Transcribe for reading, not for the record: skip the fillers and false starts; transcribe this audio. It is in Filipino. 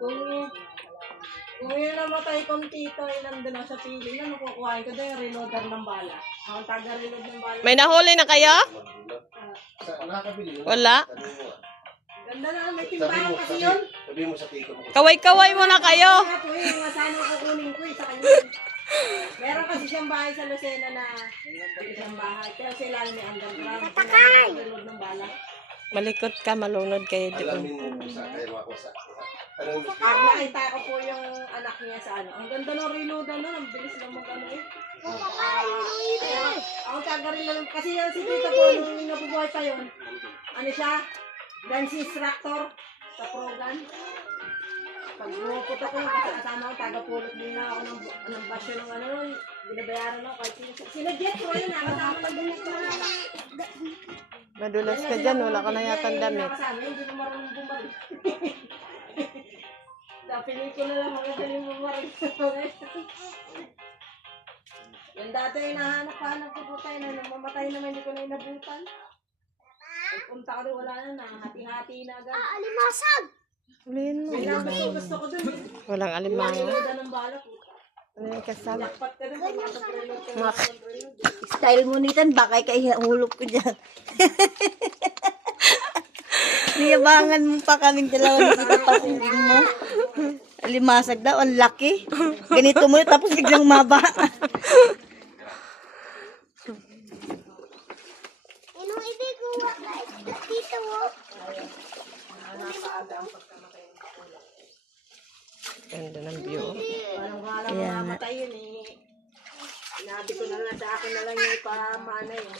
Kung kung yun namatay kong tito ay nandun na sa piling na nakukuhain ko doon yung reloader ng bala. Ang taga-reload ng bala. May nahuli na kayo? Wala. Ganda na, may timbangan kasi yun. Sabi mo sa tiko mo. Kaway-kaway muna kayo. Kaya po yung masano kukunin ko sa kanya. Meron kasi siyang bahay sa Lucena na isang bahay. Pero sila may underground. Reload ng bala. Malikot ka, malunod kayo doon. Alamin mo sa kayo ako sa. Anong Pag nakita ko po yung anak niya sa ano. Ang ganda ng reloadan nun. Ang bilis lang mag-ano eh. Kaya ako taga-rin lang. Kasi yan si tita po, nung nabubuhay pa yun. Ano siya? Dance instructor sa program. Pag pumupot ako yung kasama ko, taga-pulot din na ako ng basyo ng ano nun. Binabayaran ako kahit sino. Sino Jet Pro yun, nakasama lang din ito na. Madulas ka dyan, wala ka na yatang damit. Hindi ko marunong bumalik. Napinig ko na lang magaling bumalik. Yung dati hinahanap-hanap ko po tayo na namamatay naman, hindi ko na inabutan. Punta ko doon, wala na, hati-hati na agad. Alimasag! Alin mo? May lang gusto ko doon. Walang alimango. Reloadan ng bala po. Ano yung kasama? Jackpot ka doon, pag-reload ka Mga Style mo nitan, baka hulog ko dyan. Niyabangan mo pa kaming dalawa na kapatid mo. Alimasag daw, ang laki. Ganito mo, tapos biglang maba. Inong ibig ko, dito mo. ganda ng view. Parang wala mo namatay yun eh. Sinabi ko na lang sa akin na lang yung pamana yun.